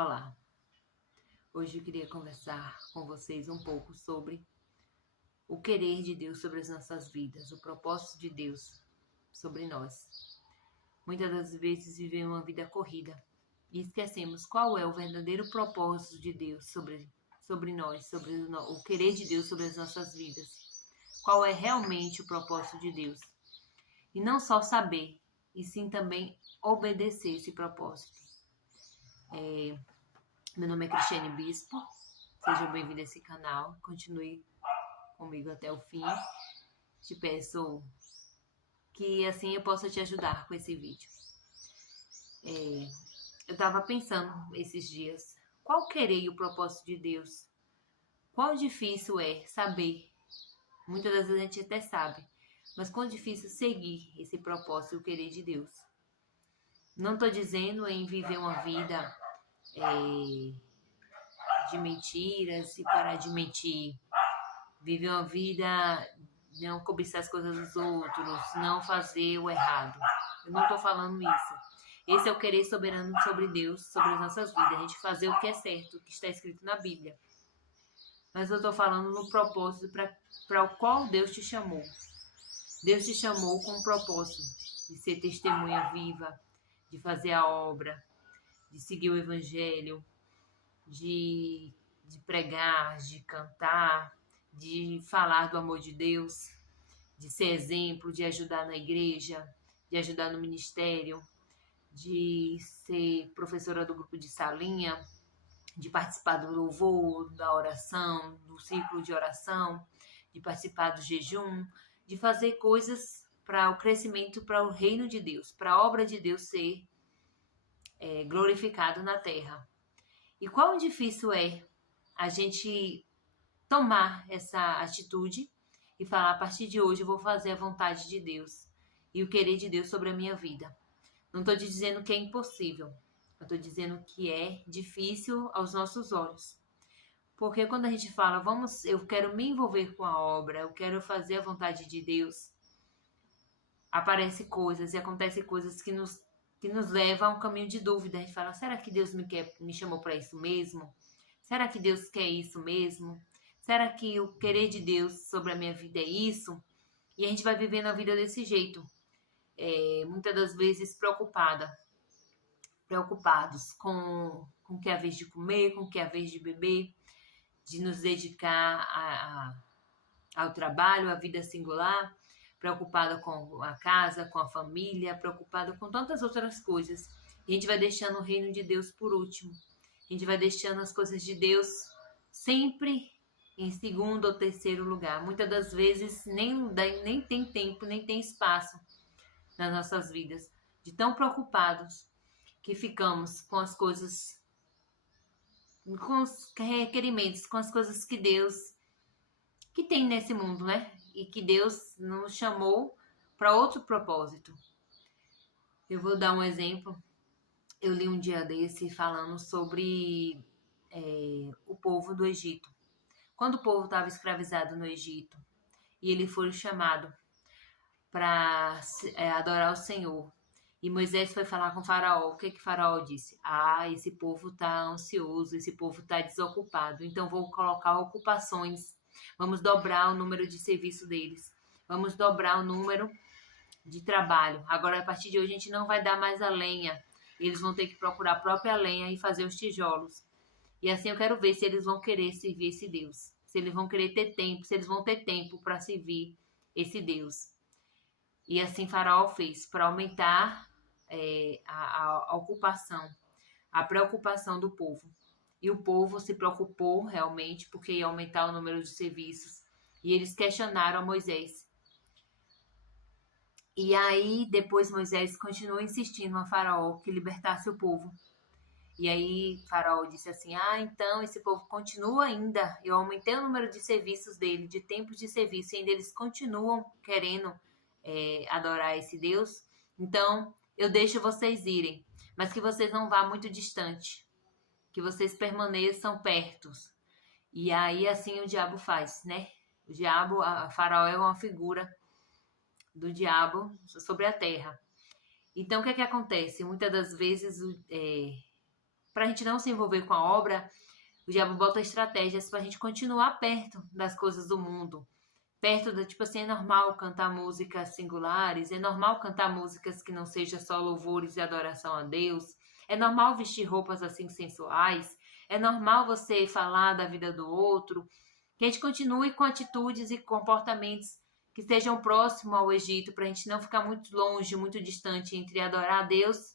Olá, hoje eu queria conversar com vocês um pouco sobre o querer de Deus sobre as nossas vidas, o propósito de Deus sobre nós. Muitas das vezes vivemos uma vida corrida e esquecemos qual é o verdadeiro propósito de Deus sobre nós, sobre o querer de Deus sobre as nossas vidas. Qual é realmente o propósito de Deus. E não só saber, e sim também obedecer esse propósito. Meu nome é Cristiane Bispo, seja bem-vindo a esse canal, continue comigo até o fim. Te peço que assim eu possa te ajudar com esse vídeo. Eu estava pensando esses dias, qual querer e o propósito de Deus? Quão difícil é saber? Muitas das vezes a gente até sabe, mas quão difícil seguir esse propósito e o querer de Deus. Não estou dizendo em viver uma vida de mentiras e parar de mentir. Viver uma vida, não cobiçar as coisas dos outros, não fazer o errado. Eu não estou falando isso. Esse é o querer soberano sobre Deus, sobre as nossas vidas. A gente fazer o que é certo, o que está escrito na Bíblia. Mas eu estou falando no propósito para o qual Deus te chamou. Deus te chamou com um propósito de ser testemunha viva, de fazer a obra, de seguir o Evangelho, de pregar, de cantar, de falar do amor de Deus, de ser exemplo, de ajudar na igreja, de ajudar no ministério, de ser professora do grupo de salinha, de participar do louvor, da oração, do círculo de oração, de participar do jejum, de fazer coisas para o crescimento, para o reino de Deus, para a obra de Deus ser glorificado na terra. E quão difícil é a gente tomar essa atitude e falar, a partir de hoje eu vou fazer a vontade de Deus e o querer de Deus sobre a minha vida. Não estou dizendo que é impossível, eu estou dizendo que é difícil aos nossos olhos. Porque quando a gente fala, eu quero me envolver com a obra, eu quero fazer a vontade de Deus, aparecem coisas e acontecem coisas que nos levam a um caminho de dúvida. A gente fala, será que Deus me chamou para isso mesmo? Será que Deus quer isso mesmo? Será que o querer de Deus sobre a minha vida é isso? E a gente vai vivendo a vida desse jeito. Muitas das vezes preocupados com o que é a vez de comer, com o que é a vez de beber, de nos dedicar ao trabalho, à vida singular, preocupada com a casa, com a família, preocupada com tantas outras coisas. E a gente vai deixando o reino de Deus por último. A gente vai deixando as coisas de Deus sempre em segundo ou terceiro lugar. Muitas das vezes nem tem tempo, nem tem espaço nas nossas vidas. De tão preocupados que ficamos com as coisas, com os requerimentos, com as coisas que Deus que tem nesse mundo, né? E que Deus nos chamou para outro propósito. Eu vou dar um exemplo. Eu li um dia desse falando sobre o povo do Egito. Quando o povo estava escravizado no Egito e ele foi chamado para adorar o Senhor, e Moisés foi falar com Faraó, o que Faraó disse? Esse povo está ansioso, esse povo está desocupado, então vou colocar ocupações, vamos dobrar o número de serviço deles, vamos dobrar o número de trabalho. Agora, a partir de hoje, a gente não vai dar mais a lenha, eles vão ter que procurar a própria lenha e fazer os tijolos. E assim eu quero ver se eles vão querer servir esse Deus, se eles vão querer ter tempo, se eles vão ter tempo para servir esse Deus. E assim Faraó fez, para aumentar a ocupação, a preocupação do povo. E o povo se preocupou realmente porque ia aumentar o número de serviços. E eles questionaram a Moisés. E aí depois Moisés continuou insistindo a Faraó que libertasse o povo. E aí Faraó disse assim, então esse povo continua ainda, eu aumentei o número de serviços dele, de tempos de serviço, e ainda eles continuam querendo adorar esse Deus, então eu deixo vocês irem, mas que vocês não vá muito distante, que vocês permaneçam perto. E aí assim o diabo faz, né? O diabo, a Faraó é uma figura do diabo sobre a terra. Então o que acontece? Muitas das vezes para a gente não se envolver com a obra, o diabo bota estratégias para a gente continuar perto das coisas do mundo. Perto da, tipo assim, é normal cantar músicas singulares, é normal cantar músicas que não sejam só louvores e adoração a Deus, é normal vestir roupas assim sensuais, é normal você falar da vida do outro, que a gente continue com atitudes e comportamentos que estejam próximos ao Egito, para a gente não ficar muito longe, muito distante entre adorar a Deus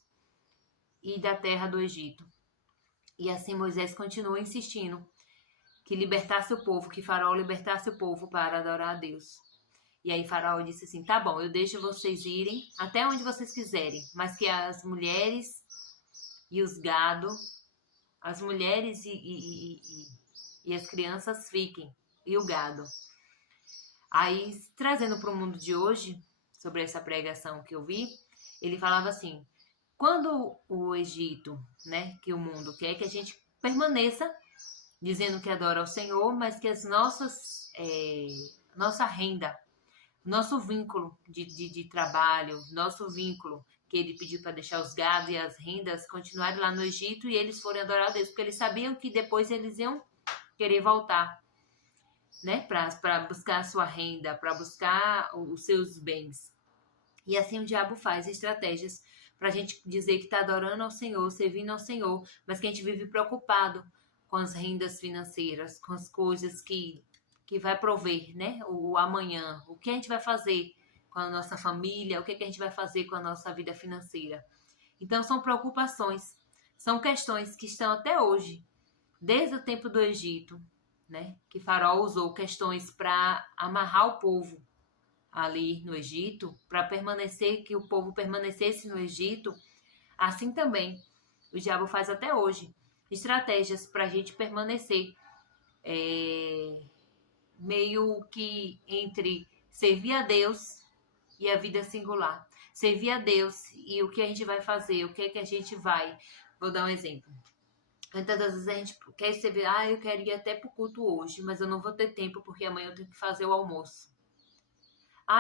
e da terra do Egito. E assim Moisés continua insistindo que libertasse o povo, que Faraó libertasse o povo para adorar a Deus. E aí Faraó disse assim, tá bom, eu deixo vocês irem até onde vocês quiserem, mas que as mulheres e os gado, as mulheres e as crianças fiquem, e o gado. Aí, trazendo para o mundo de hoje, sobre essa pregação que eu vi, ele falava assim, quando o Egito, né, que o mundo quer que a gente permaneça dizendo que adora ao Senhor, mas que as nossa renda, nosso vínculo de trabalho, nosso vínculo que ele pediu para deixar os gados e as rendas continuarem lá no Egito e eles forem adorar a Deus, porque eles sabiam que depois eles iam querer voltar, né, para buscar a sua renda, para buscar os seus bens. E assim o diabo faz estratégias para a gente dizer que está adorando ao Senhor, servindo ao Senhor, mas que a gente vive preocupado com as rendas financeiras, com as coisas que vai prover, né? O amanhã, o que a gente vai fazer com a nossa família, o que a gente vai fazer com a nossa vida financeira. Então são preocupações, são questões que estão até hoje, desde o tempo do Egito, né? Que Faraó usou questões para amarrar o povo ali no Egito, para permanecer, que o povo permanecesse no Egito. Assim também o diabo faz até hoje estratégias para a gente permanecer meio que entre servir a Deus e a vida singular. Servir a Deus e o que a gente vai fazer, o que é que a gente vai. Vou dar um exemplo. Muitas das vezes a gente quer servir, eu quero ir até pro culto hoje, mas eu não vou ter tempo porque amanhã eu tenho que fazer o almoço.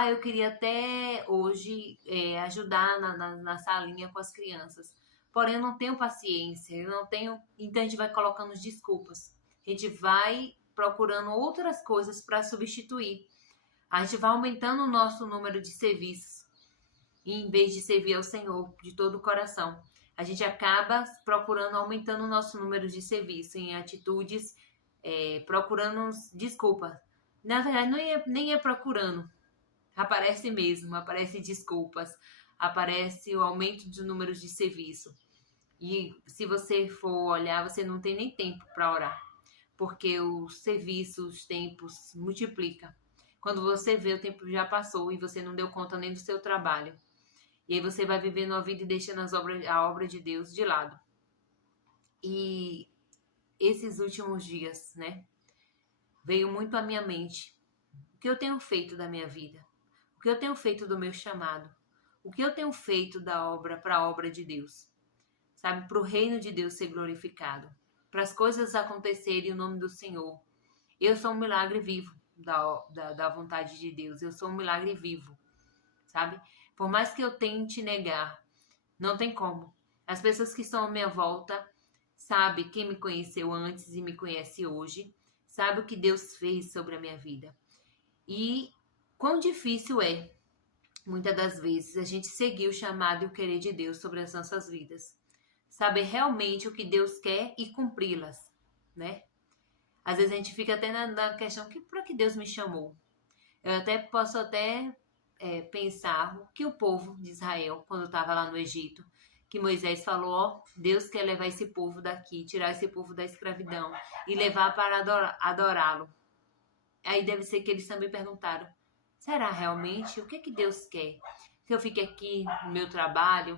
Eu queria até hoje ajudar na salinha com as crianças. Porém, eu não tenho paciência, eu não tenho. Então a gente vai colocando desculpas. A gente vai procurando outras coisas para substituir. A gente vai aumentando o nosso número de serviços. E em vez de servir ao Senhor de todo o coração, a gente acaba procurando, aumentando o nosso número de serviço em atitudes, procurando desculpas. Na verdade, nem é procurando. Aparece mesmo, aparece desculpas, aparece o aumento de números de serviço. E se você for olhar, você não tem nem tempo para orar, porque os serviços, os tempos multiplicam. Quando você vê, o tempo já passou e você não deu conta nem do seu trabalho. E aí você vai vivendo a vida e deixando a obra de Deus de lado. E esses últimos dias, né, veio muito à minha mente o que eu tenho feito da minha vida, o que eu tenho feito do meu chamado, o que eu tenho feito da obra para a obra de Deus, sabe, para o reino de Deus ser glorificado, para as coisas acontecerem em nome do Senhor. Eu sou um milagre vivo da vontade de Deus, eu sou um milagre vivo, sabe? Por mais que eu tente negar, não tem como. As pessoas que estão à minha volta sabem quem me conheceu antes e me conhece hoje, sabe o que Deus fez sobre a minha vida. E quão difícil é, muitas das vezes, a gente seguir o chamado e o querer de Deus sobre as nossas vidas. Saber realmente o que Deus quer e cumpri-las, né? Às vezes a gente fica até na questão, para que Deus me chamou? Eu posso pensar o que o povo de Israel, quando estava lá no Egito, que Moisés falou, Deus quer levar esse povo daqui, tirar esse povo da escravidão e levar para adorá-lo. Aí deve ser que eles também perguntaram, será realmente? O que Deus quer? Que eu fique aqui no meu trabalho,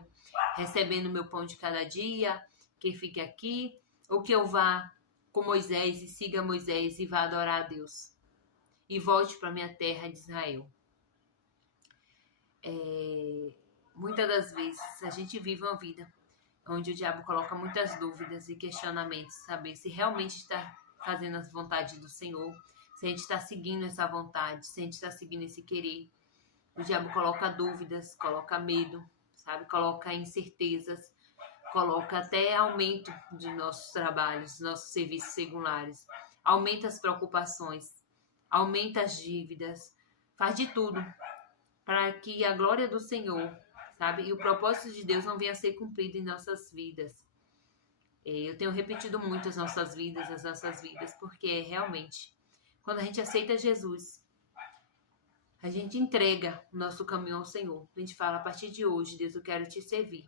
recebendo meu pão de cada dia, que fique aqui, ou que eu vá com Moisés e siga Moisés e vá adorar a Deus e volte para minha terra de Israel. Muitas das vezes a gente vive uma vida onde o diabo coloca muitas dúvidas e questionamentos, saber se realmente está fazendo as vontades do Senhor, se a gente está seguindo essa vontade, se a gente está seguindo esse querer. O diabo coloca dúvidas, coloca medo, sabe? Coloca incertezas, coloca até aumento de nossos trabalhos, nossos serviços seculares, aumenta as preocupações, aumenta as dívidas, faz de tudo para que a glória do Senhor, sabe, e o propósito de Deus não venha a ser cumprido em nossas vidas. Eu tenho repetido muito as nossas vidas, porque realmente, quando a gente aceita Jesus, a gente entrega o nosso caminho ao Senhor. A gente fala, a partir de hoje, Deus, eu quero te servir.